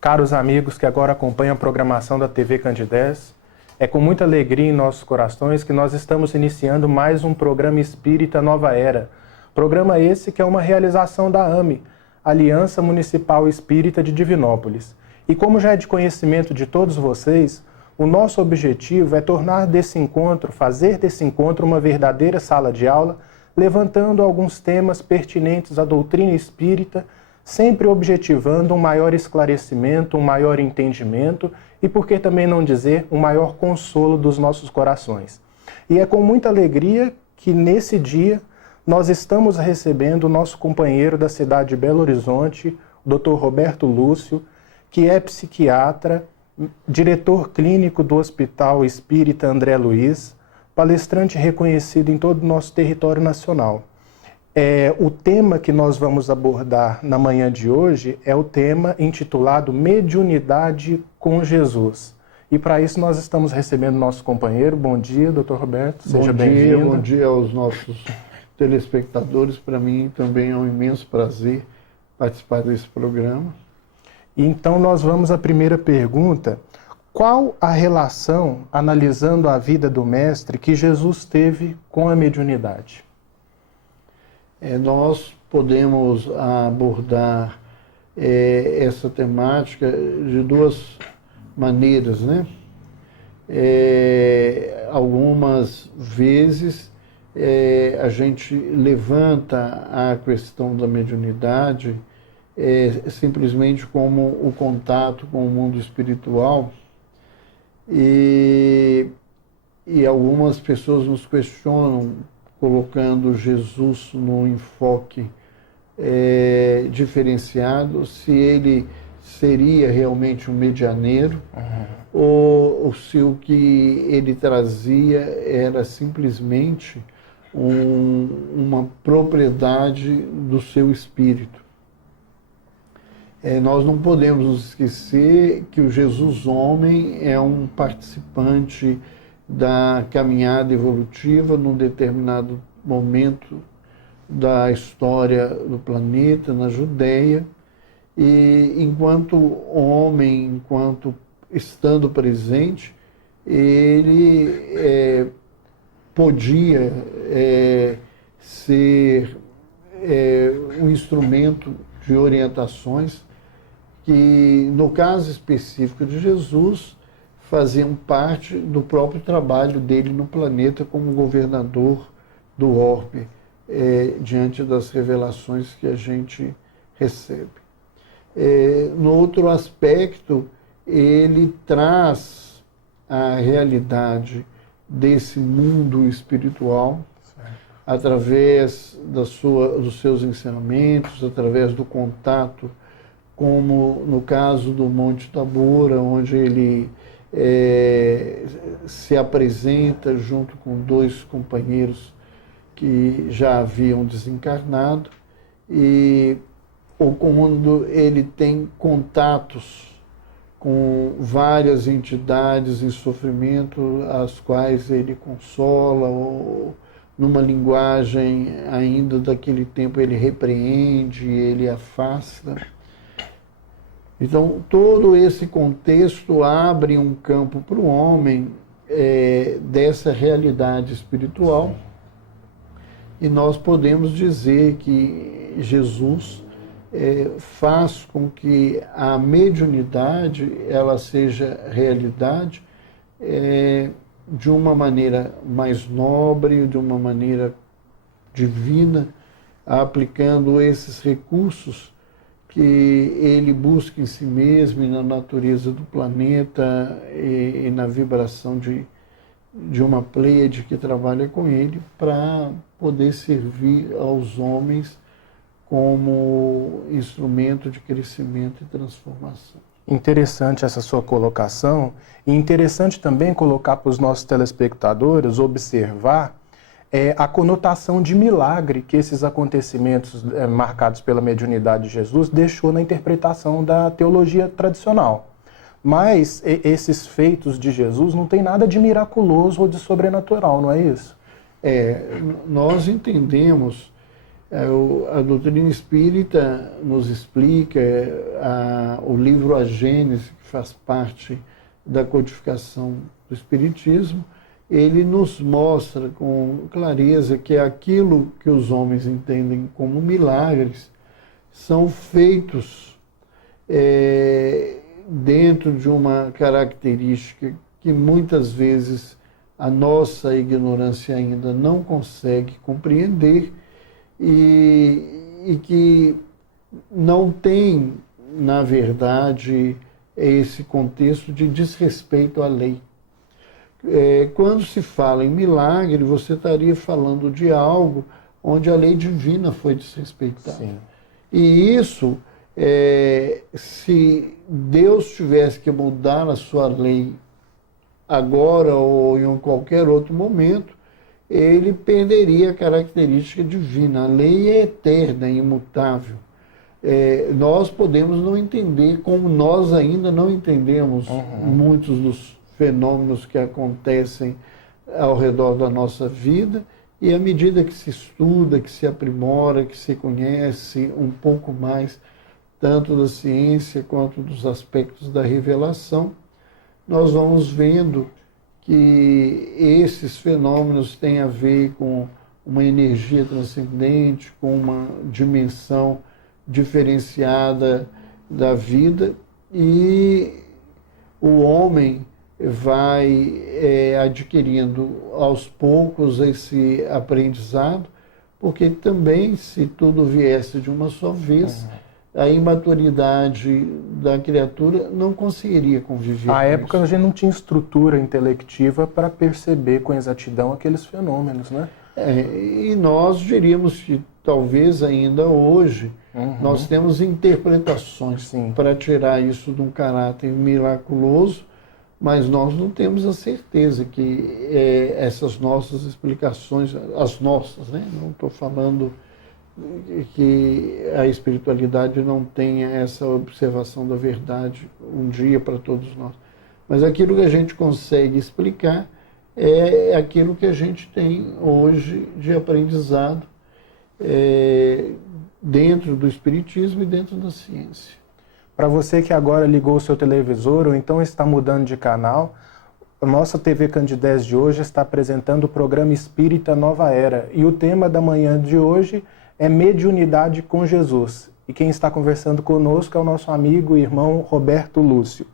caros amigos que agora acompanham a programação da TV Candidez, é com muita alegria em nossos corações que nós estamos iniciando mais um programa Espírita Nova Era. Programa esse que é uma realização da AME, Aliança Municipal Espírita de Divinópolis. E como já é de conhecimento de todos vocês, o nosso objetivo é fazer desse encontro uma verdadeira sala de aula, levantando alguns temas pertinentes à doutrina espírita, sempre objetivando um maior esclarecimento, um maior entendimento e, por que também não dizer, um maior consolo dos nossos corações. E é com muita alegria que nesse dia nós estamos recebendo o nosso companheiro da cidade de Belo Horizonte, o Dr. Roberto Lúcio, que é psiquiatra, diretor clínico do Hospital Espírita André Luiz, palestrante reconhecido em todo o nosso território nacional. O tema que nós vamos abordar na manhã de hoje é o tema intitulado Mediunidade com Jesus. E para isso nós estamos recebendo nosso companheiro. Bom dia, Dr. Roberto, seja bem-vindo. Bom dia aos nossos telespectadores. Para mim também é um imenso prazer participar desse programa. Então nós vamos à primeira pergunta. Qual a relação, analisando a vida do Mestre, que Jesus teve com a mediunidade? Nós podemos abordar essa temática de duas maneiras, né? Algumas vezes a gente levanta a questão da mediunidade simplesmente como o contato com o mundo espiritual, e algumas pessoas nos questionam, colocando Jesus no enfoque diferenciado, se ele seria realmente um medianeiro, ou se o que ele trazia era simplesmente uma propriedade do seu espírito. Nós não podemos nos esquecer que o Jesus homem é um participante da caminhada evolutiva num determinado momento da história do planeta, na Judéia, e enquanto homem, enquanto estando presente, ele podia ser um instrumento de orientações que, no caso específico de Jesus, faziam parte do próprio trabalho dele no planeta como governador do orbe, diante das revelações que a gente recebe. No outro aspecto, ele traz a realidade desse mundo espiritual através dos seus ensinamentos, através do contato, como no caso do Monte Tabora, onde ele se apresenta junto com dois companheiros que já haviam desencarnado, ou quando ele tem contatos com várias entidades em sofrimento, as quais ele consola, ou numa linguagem ainda daquele tempo ele repreende, ele afasta. Então, todo esse contexto abre um campo para o homem dessa realidade espiritual, e nós podemos dizer que Jesus faz com que a mediunidade ela seja realidade de uma maneira mais nobre, de uma maneira divina, aplicando esses recursos que ele busca em si mesmo e na natureza do planeta e na vibração de uma pleiade que trabalha com ele, para poder servir aos homens como instrumento de crescimento e transformação. Interessante essa sua colocação, e interessante também colocar para os nossos telespectadores observar a conotação de milagre que esses acontecimentos marcados pela mediunidade de Jesus deixou na interpretação da teologia tradicional. Mas esses feitos de Jesus não tem nada de miraculoso ou de sobrenatural, não é isso? Nós entendemos A doutrina espírita nos explica, o livro A Gênese, que faz parte da codificação do Espiritismo, ele nos mostra com clareza que aquilo que os homens entendem como milagres são feitos dentro de uma característica que muitas vezes a nossa ignorância ainda não consegue compreender e que não tem, na verdade, esse contexto de desrespeito à lei. Quando se fala em milagre, você estaria falando de algo onde a lei divina foi desrespeitada. Sim. E isso, se Deus tivesse que mudar a sua lei agora ou em qualquer outro momento, ele perderia a característica divina. A lei é eterna, imutável. Nós podemos não entender, como nós ainda não entendemos muitos dos fenômenos que acontecem ao redor da nossa vida, e à medida que se estuda, que se aprimora, que se conhece um pouco mais, tanto da ciência quanto dos aspectos da revelação, nós vamos vendo que esses fenômenos têm a ver com uma energia transcendente, com uma dimensão diferenciada da vida, e o homem vai adquirindo aos poucos esse aprendizado, porque também, se tudo viesse de uma só vez, a imaturidade da criatura não conseguiria conviver. À época, a gente não tinha estrutura intelectiva para perceber com exatidão aqueles fenômenos, né? E nós diríamos que talvez ainda hoje nós temos interpretações para tirar isso de um caráter miraculoso, mas nós não temos a certeza que essas nossas explicações, as nossas, né? Não estou falando que a espiritualidade não tenha essa observação da verdade um dia para todos nós. Mas aquilo que a gente consegue explicar é aquilo que a gente tem hoje de aprendizado dentro do espiritismo e dentro da ciência. Para você que agora ligou o seu televisor ou então está mudando de canal, a nossa TV Candidez de hoje está apresentando o programa Espírita Nova Era. E o tema da manhã de hoje é Mediunidade com Jesus. E quem está conversando conosco é o nosso amigo e irmão Roberto Lúcio.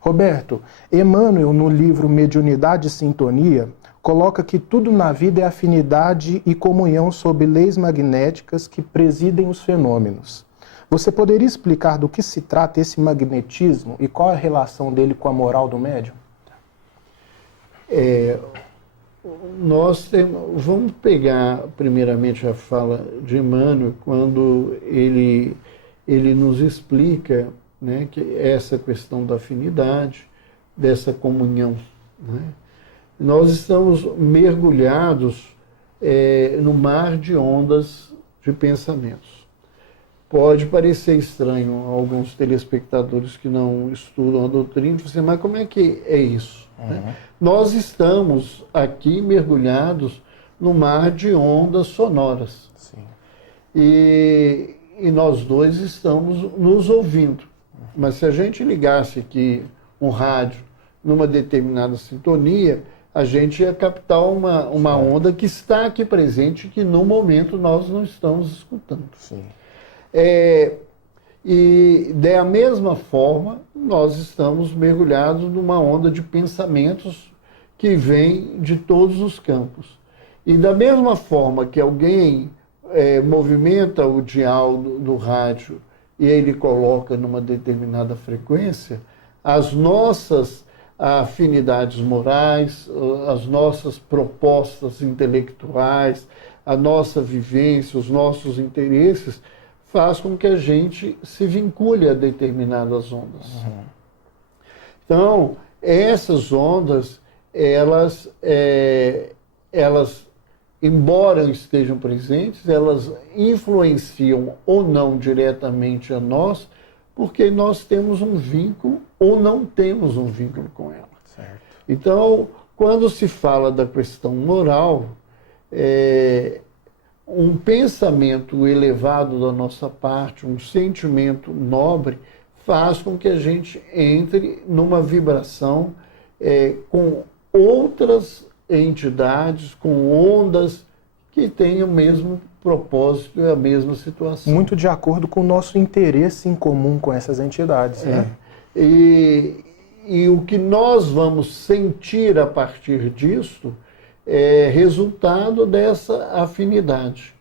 Roberto, Emmanuel, no livro Mediunidade e Sintonia, coloca que tudo na vida é afinidade e comunhão sob leis magnéticas que presidem os fenômenos. Você poderia explicar do que se trata esse magnetismo e qual a relação dele com a moral do médium? Vamos pegar primeiramente a fala de Emmanuel, quando ele nos explica, né, que essa questão da afinidade, dessa comunhão, né? Nós estamos mergulhados no mar de ondas de pensamentos. Pode parecer estranho a alguns telespectadores que não estudam a doutrina, mas como é que é isso? Né? Nós estamos aqui mergulhados no mar de ondas sonoras. Sim. E nós dois estamos nos ouvindo. Mas se a gente ligasse aqui um rádio numa determinada sintonia, a gente ia captar uma onda que está aqui presente, que no momento nós não estamos escutando. Sim. E da mesma forma, nós estamos mergulhados numa onda de pensamentos que vem de todos os campos. E da mesma forma que alguém movimenta o dial do rádio e ele coloca numa determinada frequência, as nossas afinidades morais, as nossas propostas intelectuais, a nossa vivência, os nossos interesses, faz com que a gente se vincule a determinadas ondas. Então, essas ondas, elas, embora estejam presentes, elas influenciam ou não diretamente a nós, porque nós temos um vínculo ou não temos um vínculo com ela. Certo. Então, quando se fala da questão moral, um pensamento elevado da nossa parte, um sentimento nobre, faz com que a gente entre numa vibração com outras entidades, com ondas que têm o mesmo propósito e a mesma situação. Muito de acordo com o nosso interesse em comum com essas entidades. Né? E o que nós vamos sentir a partir disso é resultado dessa afinidade.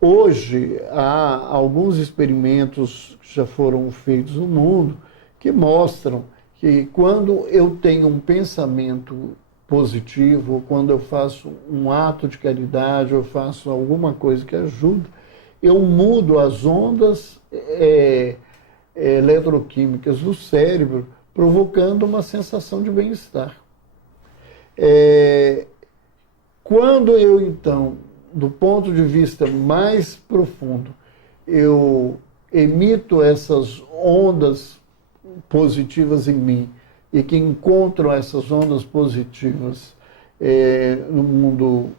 Hoje, há alguns experimentos que já foram feitos no mundo que mostram que quando eu tenho um pensamento positivo, quando eu faço um ato de caridade, eu faço alguma coisa que ajuda, eu mudo as ondas eletroquímicas do cérebro, provocando uma sensação de bem-estar. Quando eu, então, do ponto de vista mais profundo, eu emito essas ondas positivas em mim e que encontram essas ondas positivas no mundo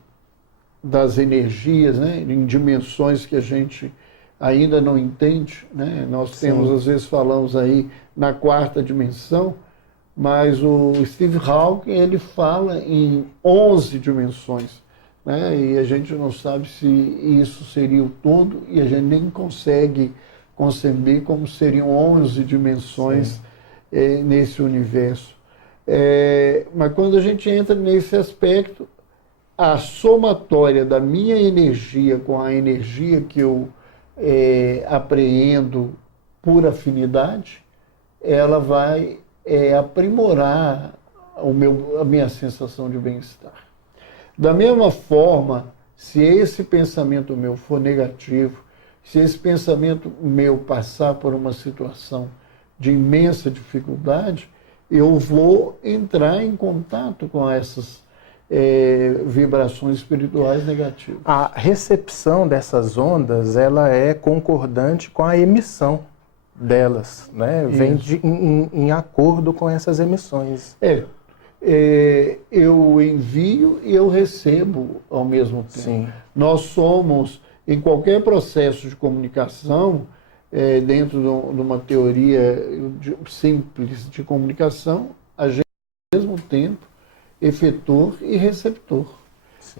das energias, né, em dimensões que a gente ainda não entende, né? Nós temos, às vezes, falamos aí na quarta dimensão, mas o Steve Hawking, ele fala em 11 dimensões, né? E a gente não sabe se isso seria o todo, e a gente nem consegue conceber como seriam 11 dimensões nesse universo. Mas quando a gente entra nesse aspecto, a somatória da minha energia com a energia que eu apreendo por afinidade, ela vai aprimorar a minha sensação de bem-estar. Da mesma forma, se esse pensamento meu for negativo, se esse pensamento meu passar por uma situação de imensa dificuldade, eu vou entrar em contato com essas vibrações espirituais negativas. A recepção dessas ondas, ela é concordante com a emissão delas, né? Vem em acordo com essas emissões. Eu envio e eu recebo ao mesmo tempo. Sim. Nós somos, em qualquer processo de comunicação, dentro de uma teoria simples de comunicação, a gente, ao mesmo tempo, efetor e receptor.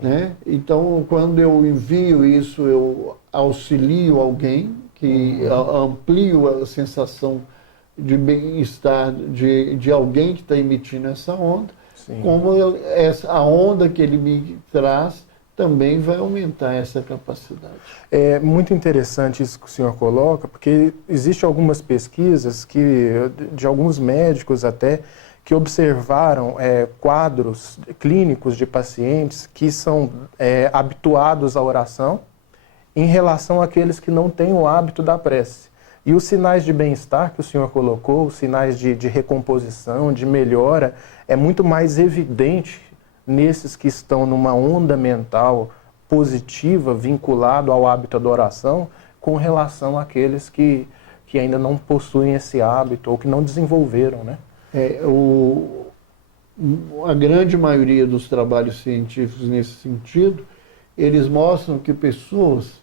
Né? Então, quando eu envio isso, eu auxilio alguém, que amplio a sensação de bem-estar de alguém que está emitindo essa onda. Sim. Como a onda que ele me traz também vai aumentar essa capacidade. É muito interessante isso que o senhor coloca, porque existem algumas pesquisas de alguns médicos até, que observaram quadros clínicos de pacientes que são habituados à oração em relação àqueles que não têm o hábito da prece. E os sinais de bem-estar que o senhor colocou, os sinais de recomposição, de melhora, é muito mais evidente nesses que estão numa onda mental positiva, vinculado ao hábito da oração, com relação àqueles que ainda não possuem esse hábito ou que não desenvolveram, né? A grande maioria dos trabalhos científicos nesse sentido, eles mostram que pessoas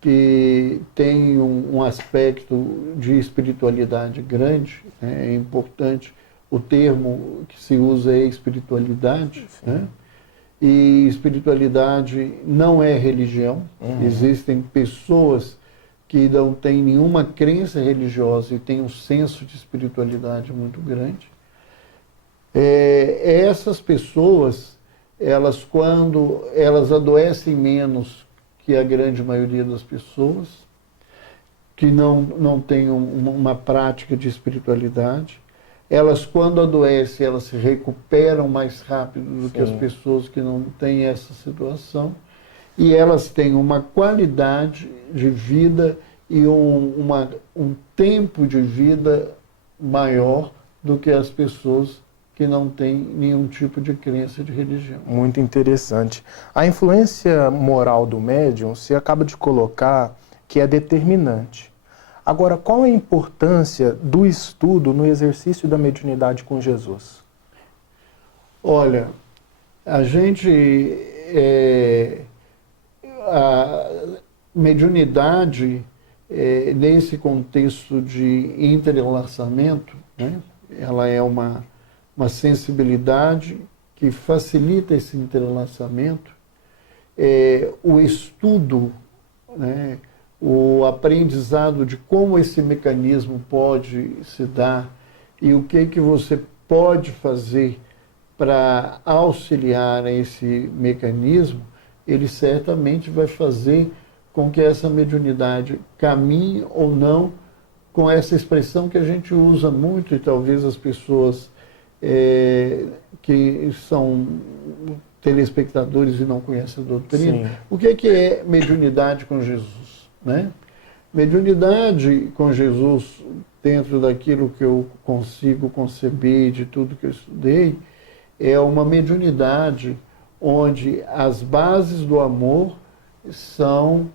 que têm um aspecto de espiritualidade grande, né, é importante, o termo que se usa é espiritualidade, né? E espiritualidade não é religião. Existem pessoas que não têm nenhuma crença religiosa e têm um senso de espiritualidade muito grande. Essas pessoas, quando elas adoecem menos que a grande maioria das pessoas, que não têm uma prática de espiritualidade, elas, quando adoecem, elas se recuperam mais rápido do que as pessoas que não têm essa situação, e elas têm uma qualidade de vida e um tempo de vida maior do que as pessoas que não têm nenhum tipo de crença de religião. Muito interessante. A influência moral do médium se acaba de colocar que é determinante. Agora, qual a importância do estudo no exercício da mediunidade com Jesus? Olha, a gente a mediunidade, nesse contexto de entrelaçamento, né, ela é uma sensibilidade que facilita esse entrelaçamento, o estudo, né, o aprendizado de como esse mecanismo pode se dar e o que você pode fazer para auxiliar esse mecanismo, ele certamente vai fazer com que essa mediunidade caminhe ou não com essa expressão que a gente usa muito, e talvez as pessoas que são telespectadores e não conhecem a doutrina. Sim. O que é mediunidade com Jesus? Né? Mediunidade com Jesus, dentro daquilo que eu consigo conceber, de tudo que eu estudei, é uma mediunidade onde as bases do amor são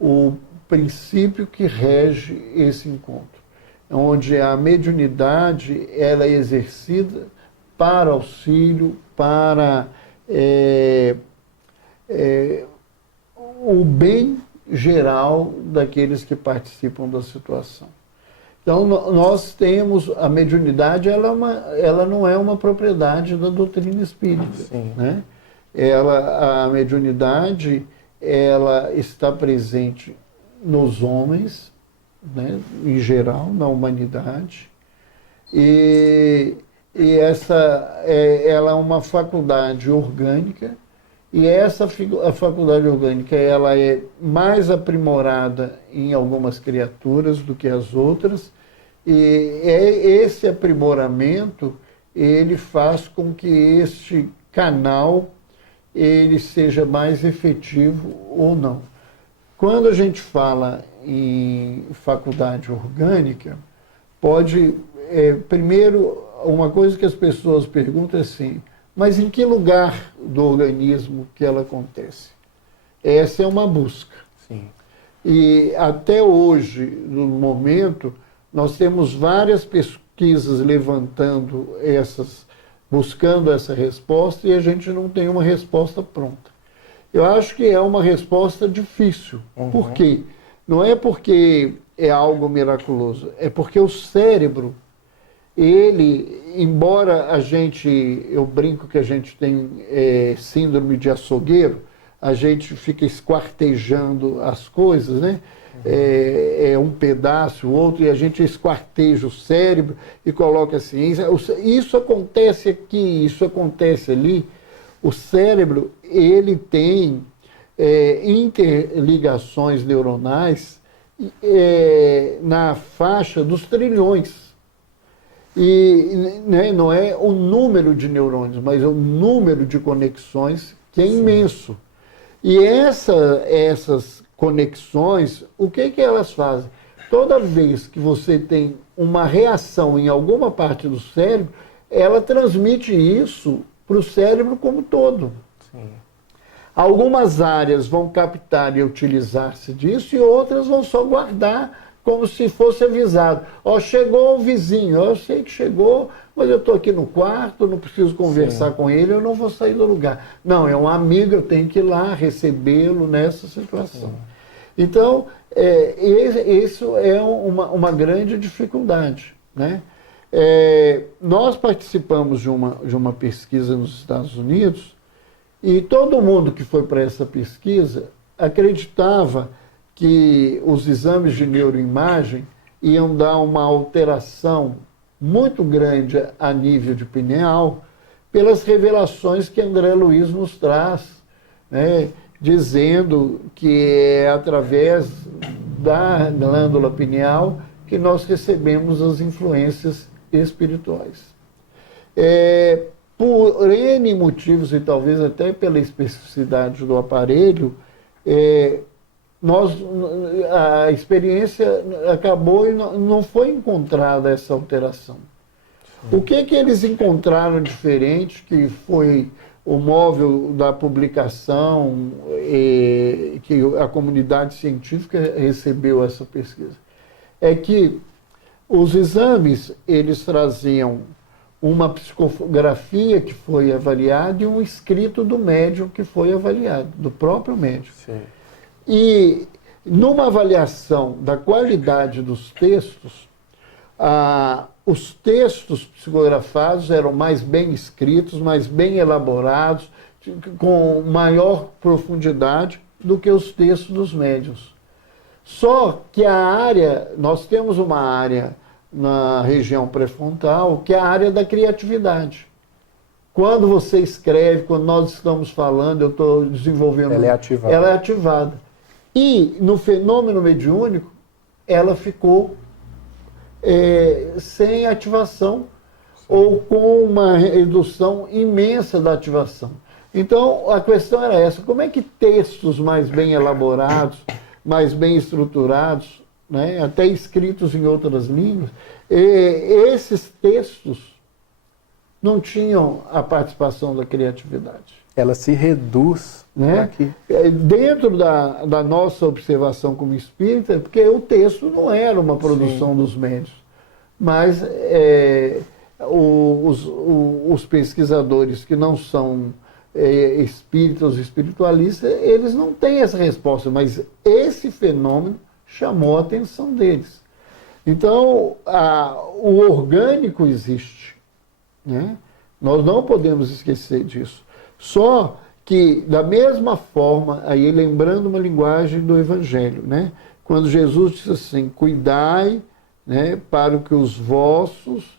o princípio que rege esse encontro. Onde a mediunidade ela é exercida para auxílio, para o bem geral daqueles que participam da situação. Então, nós temos a mediunidade, ela não é uma propriedade da doutrina espírita. Né? A mediunidade ela está presente nos homens, né, em geral, na humanidade, e ela é uma faculdade orgânica, e a faculdade orgânica ela é mais aprimorada em algumas criaturas do que as outras, e esse aprimoramento ele faz com que este canal ele seja mais efetivo ou não. Quando a gente fala em faculdade orgânica, primeiro, uma coisa que as pessoas perguntam é assim, mas em que lugar do organismo que ela acontece? Essa é uma busca. Sim. E até hoje, no momento, nós temos várias pesquisas buscando essa resposta, e a gente não tem uma resposta pronta. Eu acho que é uma resposta difícil. Uhum. Por quê? Não é porque é algo miraculoso, é porque o cérebro, ele, embora eu brinco que a gente tem síndrome de açougueiro, a gente fica esquartejando as coisas, né? Um pedaço, o outro, e a gente esquarteja o cérebro e coloca assim, isso acontece aqui, isso acontece ali. O cérebro, ele tem interligações neuronais na faixa dos trilhões. E não é o número de neurônios, mas é o número de conexões que é imenso. E essas conexões, o que elas fazem? Toda vez que você tem uma reação em alguma parte do cérebro, ela transmite isso para o cérebro como um todo. Sim. Algumas áreas vão captar e utilizar-se disso, e outras vão só guardar como se fosse avisado. Chegou o vizinho, eu sei que chegou, mas eu estou aqui no quarto, não preciso conversar com ele, eu não vou sair do lugar. Não, é um amigo, eu tenho que ir lá recebê-lo nessa situação. Sim. Então, isso é uma grande dificuldade, né? Nós participamos de uma pesquisa nos Estados Unidos, e todo mundo que foi para essa pesquisa acreditava que os exames de neuroimagem iam dar uma alteração muito grande a nível de pineal, pelas revelações que André Luiz nos traz, né, dizendo que é através da glândula pineal que nós recebemos as influências espirituais. Por N motivos, e talvez até pela especificidade do aparelho, a experiência acabou e não foi encontrada essa alteração. Sim. O que eles encontraram diferente, que foi o móvel da publicação, que a comunidade científica recebeu essa pesquisa, é que os exames, eles traziam uma psicografia que foi avaliada e um escrito do médium que foi avaliado, do próprio médium. Sim. E numa avaliação da qualidade dos textos, os textos psicografados eram mais bem escritos, mais bem elaborados, com maior profundidade do que os textos dos médiuns. Só que nós temos uma área na região pré-frontal, que é a área da criatividade. Quando você escreve, quando nós estamos falando, eu estou desenvolvendo... Ela é ativada. Ela é ativada. E no fenômeno mediúnico, ela ficou sem ativação, ou com uma redução imensa da ativação. Então, a questão era essa: como é que textos mais bem elaborados, mais bem estruturados, né, até escritos em outras línguas, esses textos não tinham a participação da criatividade. Ela se reduz, né? Aqui. Dentro da nossa observação como espírita, porque o texto não era uma produção Sim. dos médios, mas os pesquisadores que não são espíritas, espiritualistas, eles não têm essa resposta, mas esse fenômeno chamou a atenção deles. Então, o orgânico existe, né? Nós não podemos esquecer disso. Só que, da mesma forma, aí lembrando uma linguagem do Evangelho, né? Quando Jesus disse assim: cuidai, né, para que os vossos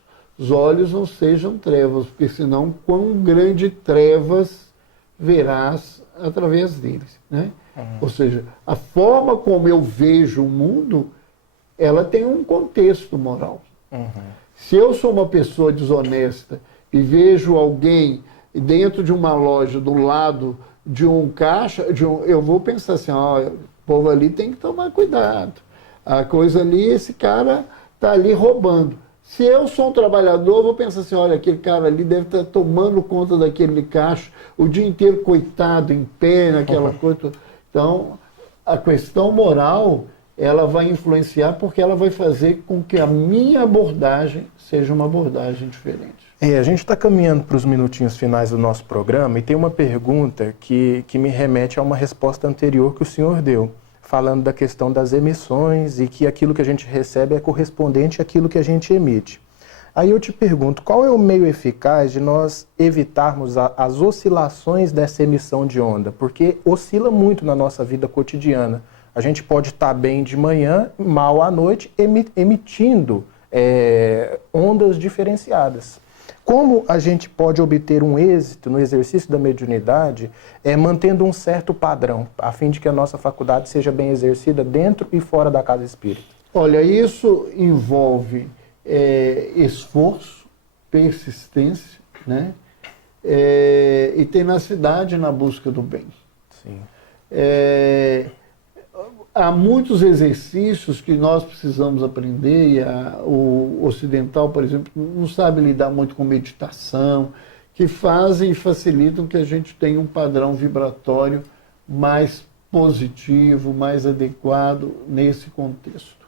olhos não sejam trevas, porque senão quão grande trevas verás através deles, né? Ou seja, a forma como eu vejo o mundo, ela tem um contexto moral. Se eu sou uma pessoa desonesta e vejo alguém dentro de uma loja, do lado de um caixa, eu vou pensar assim: ó, o povo ali tem que tomar cuidado. A coisa ali, esse cara está ali roubando. Se eu sou um trabalhador, eu vou pensar assim: olha, aquele cara ali deve estar tomando conta daquele caixa o dia inteiro, coitado, em pé, naquela coisa. Então, a questão moral, ela vai influenciar, porque ela vai fazer com que a minha abordagem seja uma abordagem diferente. A gente está caminhando para os minutinhos finais do nosso programa e tem uma pergunta que me remete a uma resposta anterior que o senhor deu, falando da questão das emissões e que aquilo que a gente recebe é correspondente àquilo que a gente emite. Aí eu te pergunto, qual é o meio eficaz de nós evitarmos as oscilações dessa emissão de onda? Porque oscila muito na nossa vida cotidiana. A gente pode estar bem de manhã, mal à noite, emitindo ondas diferenciadas. Como a gente pode obter um êxito no exercício da mediunidade mantendo um certo padrão, a fim de que a nossa faculdade seja bem exercida dentro e fora da casa espírita? Olha, isso envolve esforço, persistência, né? E tenacidade na busca do bem. Sim. Há muitos exercícios que nós precisamos aprender, e o ocidental, por exemplo, não sabe lidar muito com meditação, que fazem e facilitam que a gente tenha um padrão vibratório mais positivo, mais adequado nesse contexto.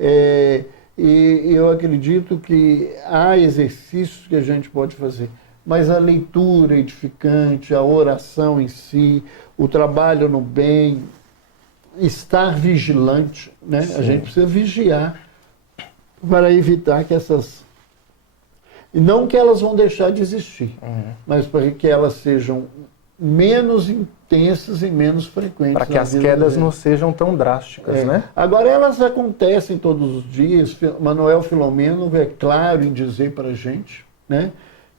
E eu acredito que há exercícios que a gente pode fazer, mas a leitura edificante, a oração em si, o trabalho no bem, estar vigilante, né? A gente precisa vigiar para evitar que não que elas vão deixar de existir, mas para que elas sejam menos intensas e menos frequentes. Para que as quedas não sejam tão drásticas, né? Agora, elas acontecem todos os dias. Manuel Filomeno é claro em dizer para a gente, né,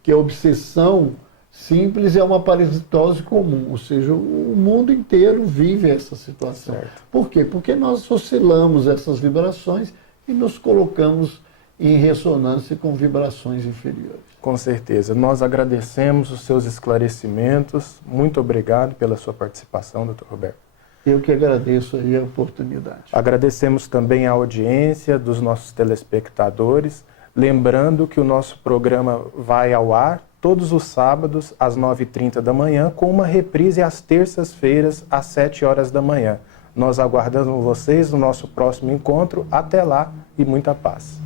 que a obsessão simples é uma parasitose comum, ou seja, o mundo inteiro vive essa situação. Certo. Por quê? Porque nós oscilamos essas vibrações e nos colocamos em ressonância com vibrações inferiores. Com certeza. Nós agradecemos os seus esclarecimentos. Muito obrigado pela sua participação, Dr. Roberto. Eu que agradeço aí a oportunidade. Agradecemos também a audiência dos nossos telespectadores. Lembrando que o nosso programa vai ao ar todos os sábados às 9h30 da manhã, com uma reprise às terças-feiras às 7 horas da manhã. Nós aguardamos vocês no nosso próximo encontro. Até lá e muita paz.